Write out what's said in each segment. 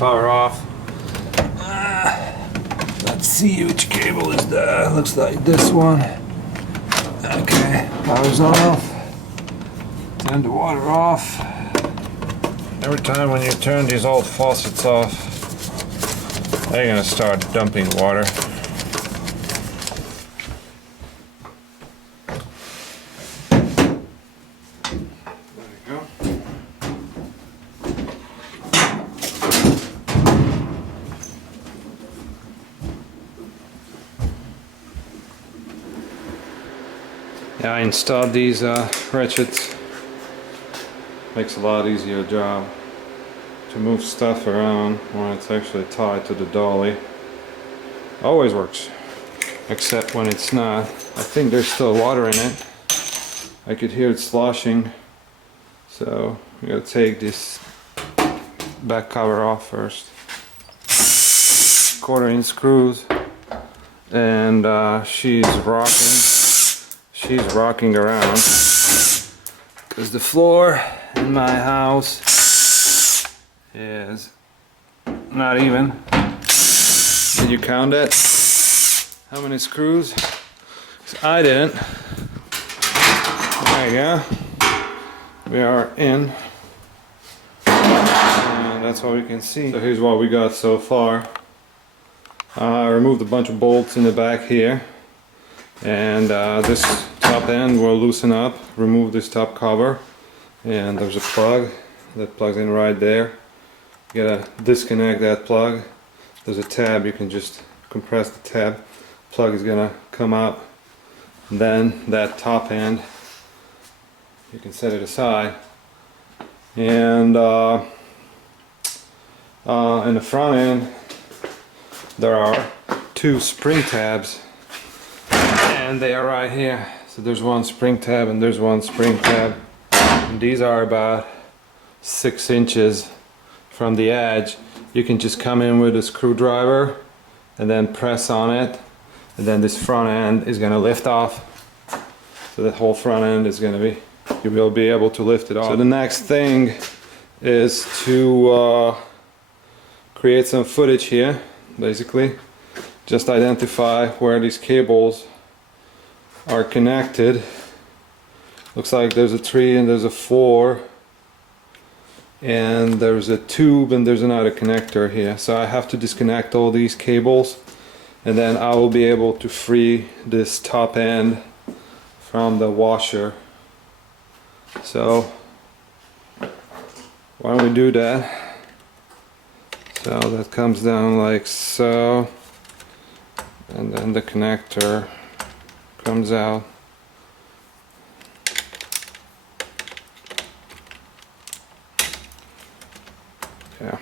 power off. Let's see which cable is that. Looks like this one. Okay, power's off. Turn the water off. Every time when you turn these old faucets off, they're gonna start dumping water. Yeah, I installed these ratchets. Makes a lot easier job to move stuff around when it's actually tied to the dolly. Always works, except when it's not. I think there's still water in it. I could hear it sloshing, so we gotta take this back cover off first. 1/4-inch screws, and she's rocking around because the floor in my house is not even. Did you count it? How many screws? I didn't. There you go. We are in. And that's what we can see. So here's what we got so far. I removed a bunch of bolts in the back here. And this top end will loosen up, remove this top cover, and there's a plug that plugs in right there. You gotta disconnect that plug. There's a tab, you can just compress the tab. Plug is gonna come out. And then that top end, you can set it aside. And in the front end, there are 2 spring tabs. And they are right here. So there's one spring tab and there's one spring tab. And these are about 6 inches from the edge. You can just come in with a screwdriver and then press on it. And then this front end is going to lift off. So the whole front end is going to be, you will be able to lift it off. So the next thing is to create some footage here, basically. Just identify where these cables are connected. Looks like there's a 3 and there's a 4, and there's a tube and there's another connector here. So I have to disconnect all these cables, and then I will be able to free this top end from the washer. So why don't we do that? So that comes down like so, and then the connector comes out. Yeah.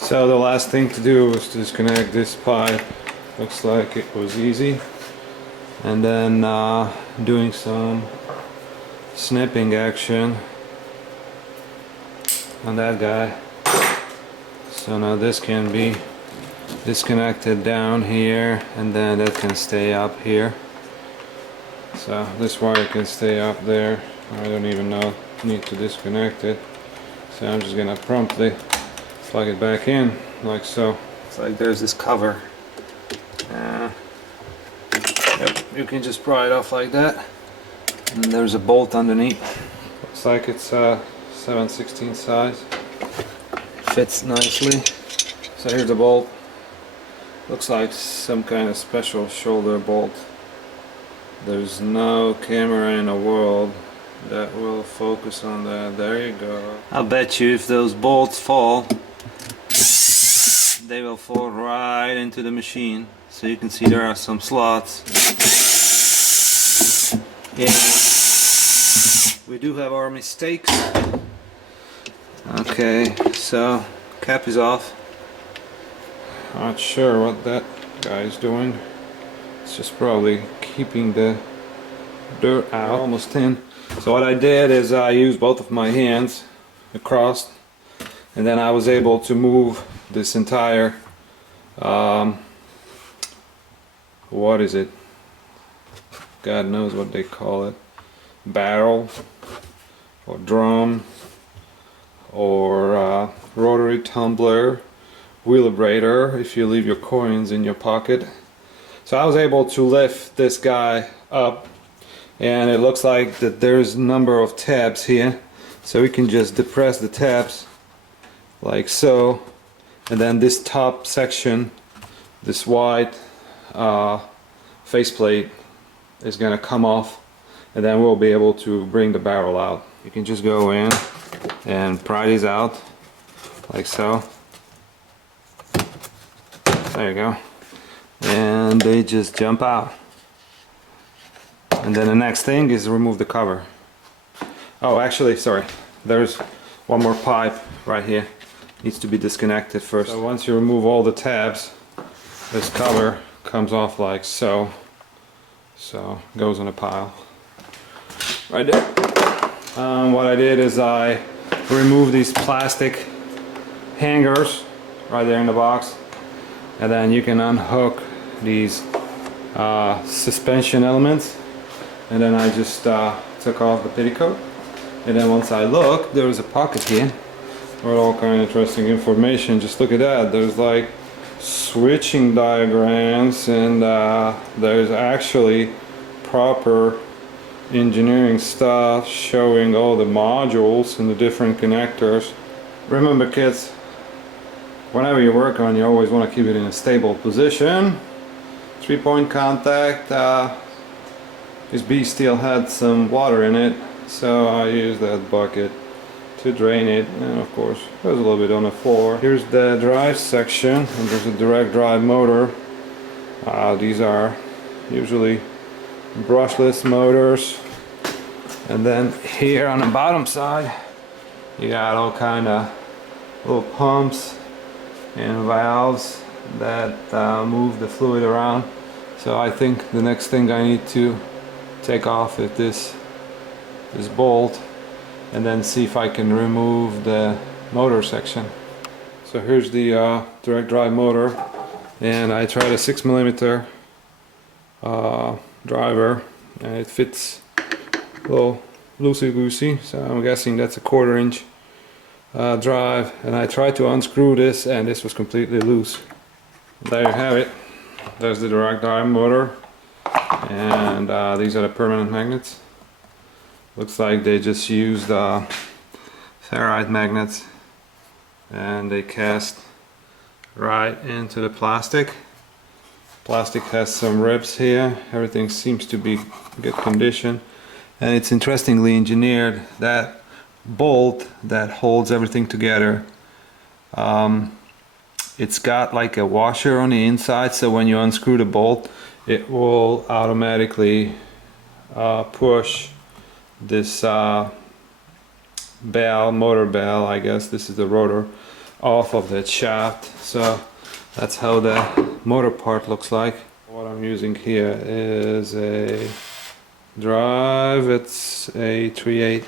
So the last thing to do was to disconnect this pipe. Looks like it was easy. And then doing some snipping action on that guy. So now this can be disconnected down here, and then that can stay up here. So this wire can stay up there. I don't even need to disconnect it. So I'm just gonna promptly plug it back in like so. It's like there's this cover. Yep, you can just pry it off like that. And there's a bolt underneath. Looks like it's 7/16 size. Fits nicely. So here's the bolt. Looks like some kind of special shoulder bolt. There's no camera in the world that will focus on that. There you go. I'll bet you if those bolts fall, they will fall right into the machine. So you can see there are some slots. Yeah, we do have our mistakes. Okay, so cap is off. Not sure what that guy is doing. It's just probably keeping the dirt out. Almost in. So what I did is I used both of my hands across, and then I was able to move this entire what is it? God knows what they call it. Barrel or drum or rotary tumbler wheel vibrator if you leave your coins in your pocket. So I was able to lift this guy up, and it looks like that there's a number of tabs here, so we can just depress the tabs like so, and then this top section, this white faceplate, is gonna come off, and then we'll be able to bring the barrel out. You can just go in and pry these out like so. There you go. And they just jump out. And then the next thing is remove the cover. Oh, actually, sorry, there's one more pipe right here. Needs to be disconnected first. So once you remove all the tabs, this cover comes off like so. So it goes in a pile right there. What I did is I removed these plastic hangers right there in the box, and then you can unhook these suspension elements, and then I just took off the petticoat, and then once I looked, there was a pocket here with all kind of interesting information. Just look at that, there's like switching diagrams, and there's actually proper engineering stuff showing all the modules and the different connectors. Remember kids, whenever you work on, you always want to keep it in a stable position. 3-point contact. This beast still had some water in it, so I used that bucket to drain it, and of course there's a little bit on the floor. Here's the drive section, and there's a direct drive motor. These are usually brushless motors, and then here on the bottom side you got all kind of little pumps and valves that move the fluid around. So I think the next thing I need to take off is this bolt, and then see if I can remove the motor section. So here's the direct drive motor, and I tried a 6mm driver, and it fits a little loosey-goosey, so I'm guessing that's a 1/4 inch drive, and I tried to unscrew this, and this was completely loose. There you have it. There's the direct drive motor, and these are the permanent magnets. Looks like they just used ferrite magnets, and they cast right into the plastic. Plastic has some ribs here. Everything seems to be good condition, and it's interestingly engineered. That bolt that holds everything together, it's got like a washer on the inside, so when you unscrew the bolt, it will automatically push this bell, motor bell, I guess this is the rotor, off of that shaft. So that's how the motor part looks like. What I'm using here is a drive. It's a 3/8.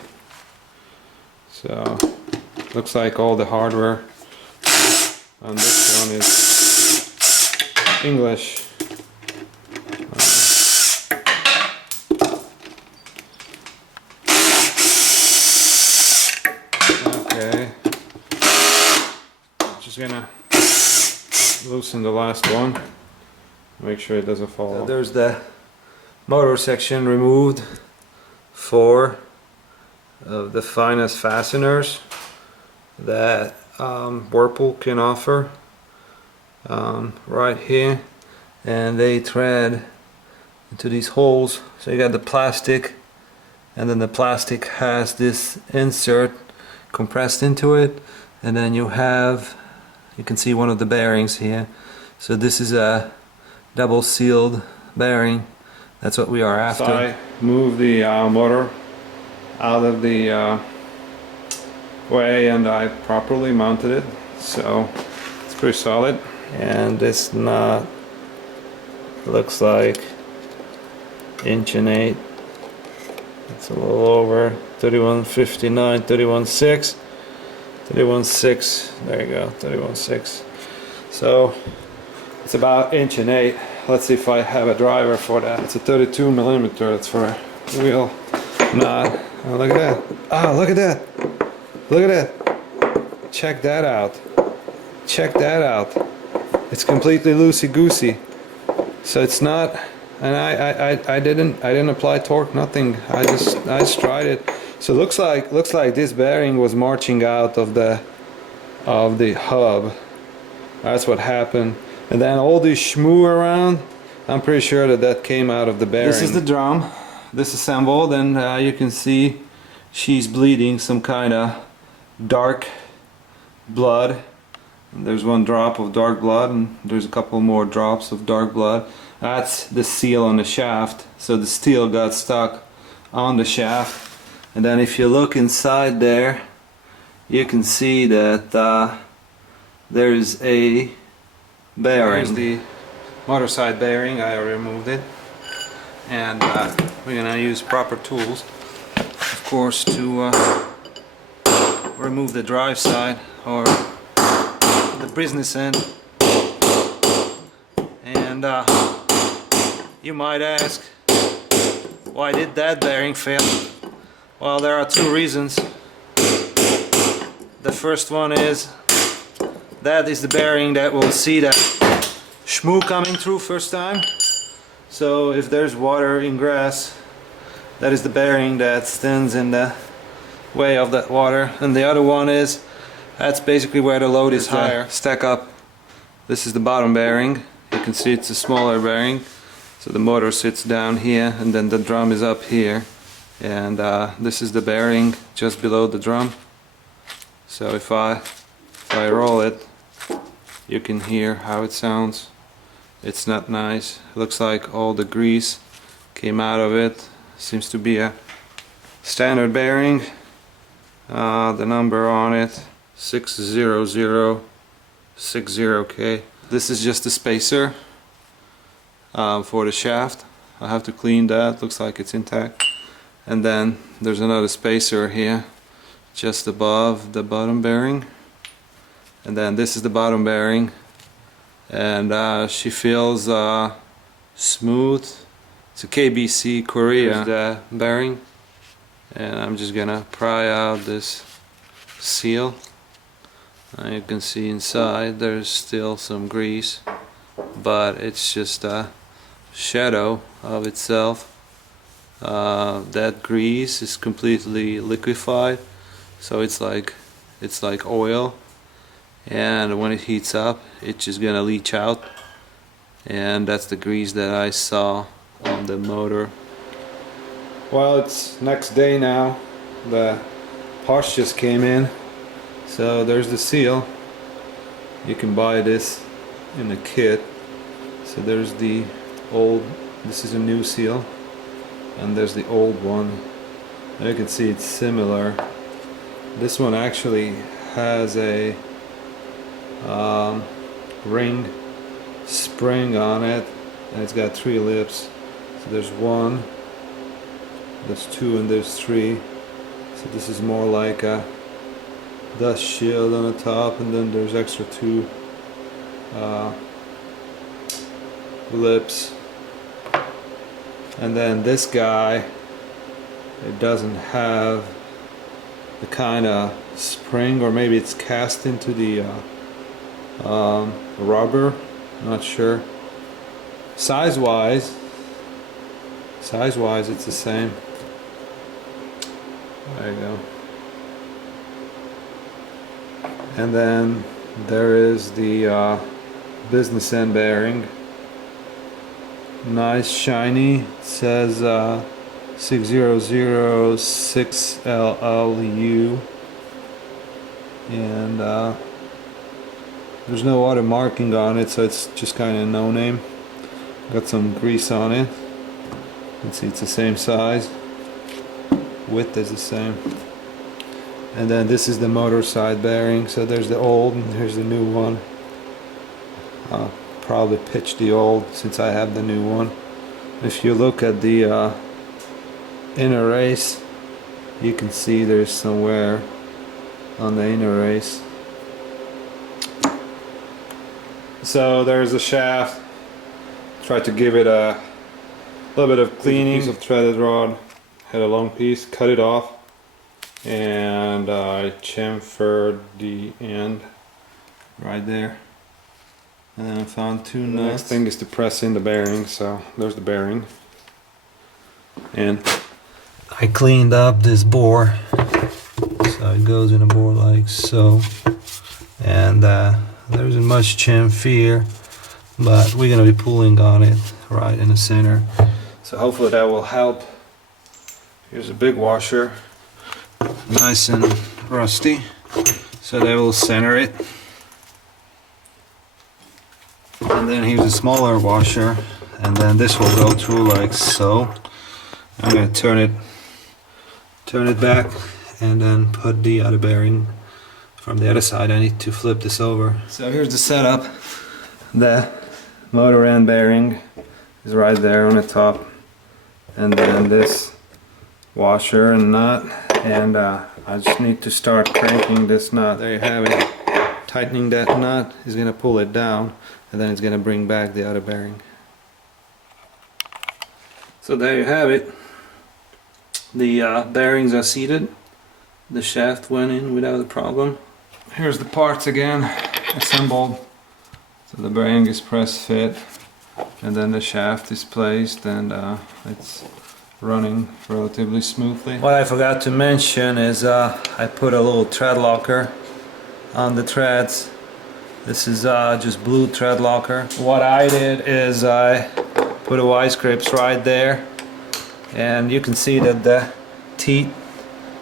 So looks like all the hardware on this one is English. Okay, just gonna loosen the last one, make sure it doesn't fall off. There's the motor section removed. 4 of the finest fasteners that Whirlpool can offer right here, and they thread into these holes. So you got the plastic, and then the plastic has this insert compressed into it, and then you can see one of the bearings here. So this is a double sealed bearing. That's what we are after. So I moved the motor out of the way, and I properly mounted it, so it's pretty solid. And this knot looks like 1.8 inch. It's a little over 31.59, 31.6, 31.6. There you go, 31.6. So it's about 1.8 inch. Let's see if I have a driver for that. It's a 32mm. That's for a wheel knot. Oh, look at that. Oh, look at that. Look at that. check that out. Check that out. It's completely loosey-goosey. So it's not, and I didn't apply torque, nothing. I just tried it. So looks like this bearing was marching out of the hub. That's what happened. And then all this shmoo around, I'm pretty sure that came out of the bearing. This is the drum, disassembled, and you can see she's bleeding some kind of dark blood. And there's one drop of dark blood, and there's a couple more drops of dark blood. That's the seal on the shaft, so the steel got stuck on the shaft. And then if you look inside there, you can see that there's a bearing. There's the motor side bearing. I removed it, and we're gonna use proper tools, of course, to remove the drive side or the business end. And you might ask, why did that bearing fail? Well, there are two reasons. The first one is that is the bearing that will see that shmoo coming through first time. So if there's water ingress, that is the bearing that stands in the way of that water. And the other one is that's basically where the load is higher. Stack up. This is the bottom bearing. You can see it's a smaller bearing. So the motor sits down here, and then the drum is up here. And this is the bearing just below the drum. So if I roll it, you can hear how it sounds. It's not nice. It looks like all the grease came out of it. Seems to be a standard bearing. The number on it, 60060K. This is just a spacer for the shaft. I have to clean that. Looks like it's intact. And then there's another spacer here just above the bottom bearing. And then this is the bottom bearing, and she feels smooth. It's a KBC Korea. Here's the bearing, and I'm just gonna pry out this seal. You can see inside there's still some grease, but it's just a shadow of itself. That grease is completely liquefied, so it's like oil, and when it heats up it's just gonna leach out, and that's the grease that I saw on the motor. Well, it's next day now. The parts just came in, so there's the seal. You can buy this in a kit. So there's the old, this is a new seal, and there's the old one, and you can see it's similar. This one actually has a ring spring on it, and it's got 3 lips. So there's 1, there's 2, and there's 3. So this is more like a dust shield on the top, and then there's extra 2 lips. And then this guy, it doesn't have the kind of spring, or maybe it's cast into the rubber, not sure. Size wise it's the same. There you go. And then there is the business end bearing. Nice shiny. It says 6006LLU, and there's no other marking on it, so it's just kind of no name. Got some grease on it. You can see it's the same size. Width is the same. And then this is the motor side bearing. So there's the old and here's the new one. I'll probably pitch the old since I have the new one. If you look at the inner race, you can see there's somewhere on the inner race. So there's a shaft. Try to give it a little bit of cleaning. Piece of threaded rod, had a long piece, cut it off, and and I chamfered the end right there, and then I found two nuts. The next thing is to press in the bearing, so there's the bearing. And I cleaned up this bore, so it goes in a bore like so, and there isn't much chamfer, but we're gonna be pulling on it right in the center, so hopefully that will help. Here's a big washer, nice and rusty, so that will center it. And then here's a smaller washer, and then this will go through like so. I'm going to turn it back and then put the other bearing from the other side. I need to flip this over. So here's the setup. The motor end bearing is right there on the top, and then this washer and nut, and I just need to start cranking this nut. There you have it. Tightening that nut is going to pull it down, and then it's going to bring back the other bearing. So there you have it. The bearings are seated. The shaft went in without a problem. Here's the parts again, assembled. So the bearing is press fit, and then the shaft is placed, and it's running relatively smoothly. What I forgot to mention is I put a little thread locker on the threads. This is just blue thread locker. What I did is I put a vice grips right there, and you can see that the teeth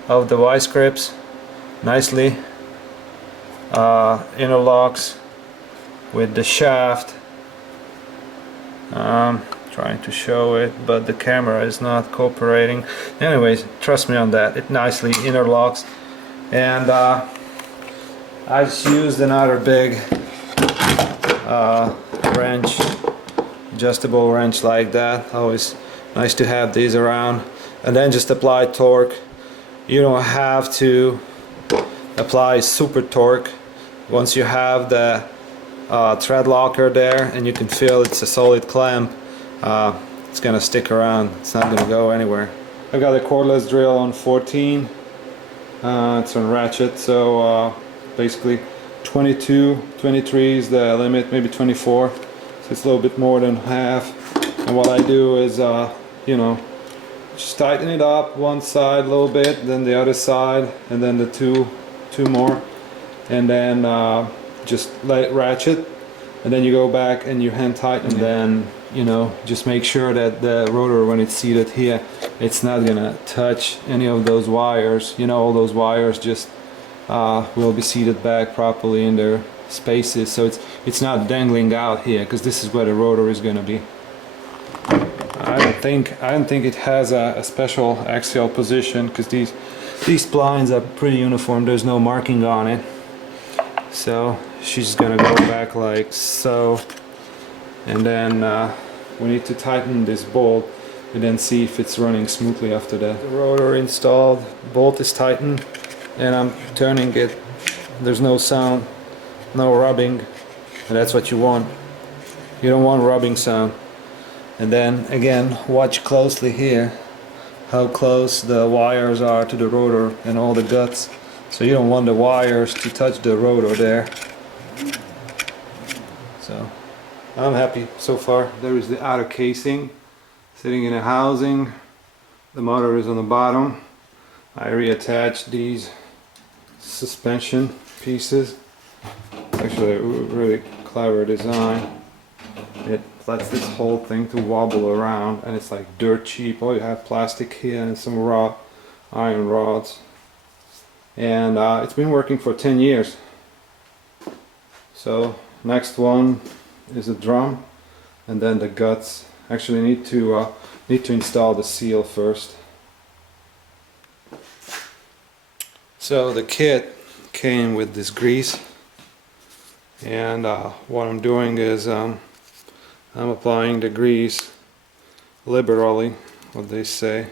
of the vice grips nicely interlocks with the shaft. Trying to show it, but the camera is not cooperating. Anyways, trust me on that, it nicely interlocks. And I just used another big wrench, adjustable wrench like that. Always nice to have these around. And then just apply torque. You don't have to apply super torque. Once you have the thread locker there and you can feel it's a solid clamp, it's gonna stick around. It's not gonna go anywhere. I've got a cordless drill on 14. It's on ratchet, so basically 22, 23 is the limit, maybe 24. So it's a little bit more than half. And what I do is, you know, just tighten it up one side a little bit, then the other side, and then the two more, and then just let it ratchet, and then you go back and you hand tighten, and then, you know, just make sure that the rotor, when it's seated here, it's not gonna touch any of those wires. You know, all those wires just will be seated back properly in their spaces, so it's not dangling out here, because this is where the rotor is gonna be. I don't think it has a special axial position, because these splines are pretty uniform. There's no marking on it, so she's gonna go back like so, and then we need to tighten this bolt and then see if it's running smoothly after that. The rotor installed, bolt is tightened, and I'm turning it. There's no sound, no rubbing, and that's what you want. You don't want rubbing sound. And then again, watch closely here how close the wires are to the rotor and all the guts. So you don't want the wires to touch the rotor there. So I'm happy so far. There is the outer casing sitting in a housing. The motor is on the bottom. I reattached these suspension pieces. Actually a really clever design. It lets this whole thing to wobble around, and it's like dirt cheap. Oh, you have plastic here and some raw iron rods, and it's been working for 10 years. So next one is a drum, and then the guts. Actually need to install the seal first. So the kit came with this grease, and what I'm doing is I'm applying the grease liberally, what they say.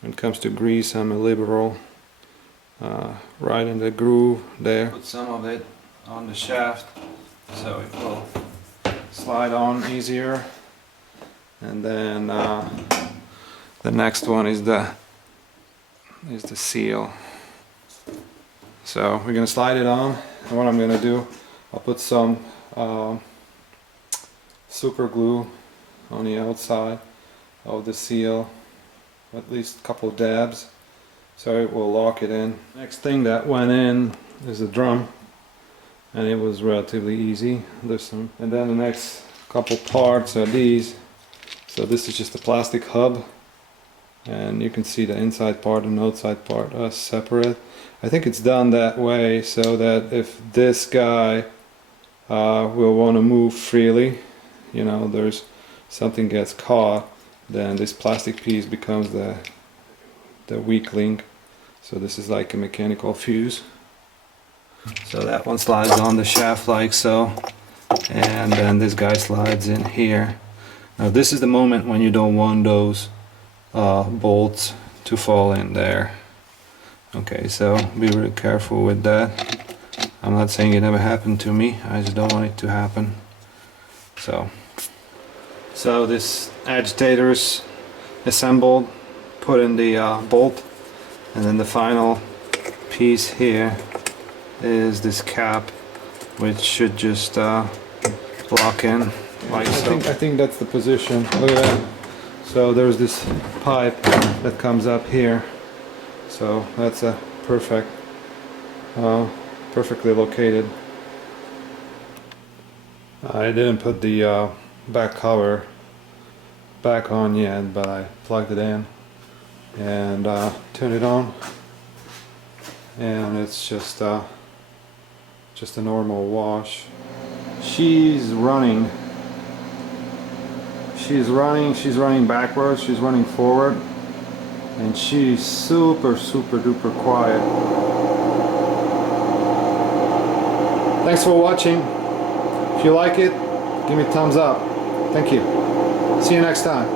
When it comes to grease, I'm a liberal. Right in the groove there. Put some of it on the shaft so it will slide on easier. And then the next one is the seal. So we're gonna slide it on, and what I'm gonna do, I'll put some super glue on the outside of the seal, at least a couple of dabs, so it will lock it in. Next thing that went in is the drum, and it was relatively easy. There's some, and then the next couple parts are these. So this is just a plastic hub, and you can see the inside part and outside part are separate. I think it's done that way so that if this guy will want to move freely, you know, there's something gets caught, then this plastic piece becomes the weak link. So this is like a mechanical fuse. So that one slides on the shaft like so, and then this guy slides in here. Now this is the moment when you don't want those bolts to fall in there. Okay, so be really careful with that. I'm not saying it never happened to me, I just don't want it to happen. So this agitator is assembled, put in the bolt, and then the final piece here is this cap, which should just lock in like so. I think that's the position. Look at that. So there's this pipe that comes up here. So that's a perfectly located. I didn't put the back cover back on yet, but I plugged it in and turned it on, and it's just a normal wash. She's running backwards, she's running forward, and she's super duper quiet. Thanks for watching. If you like it, give me a thumbs up. Thank you. See you next time.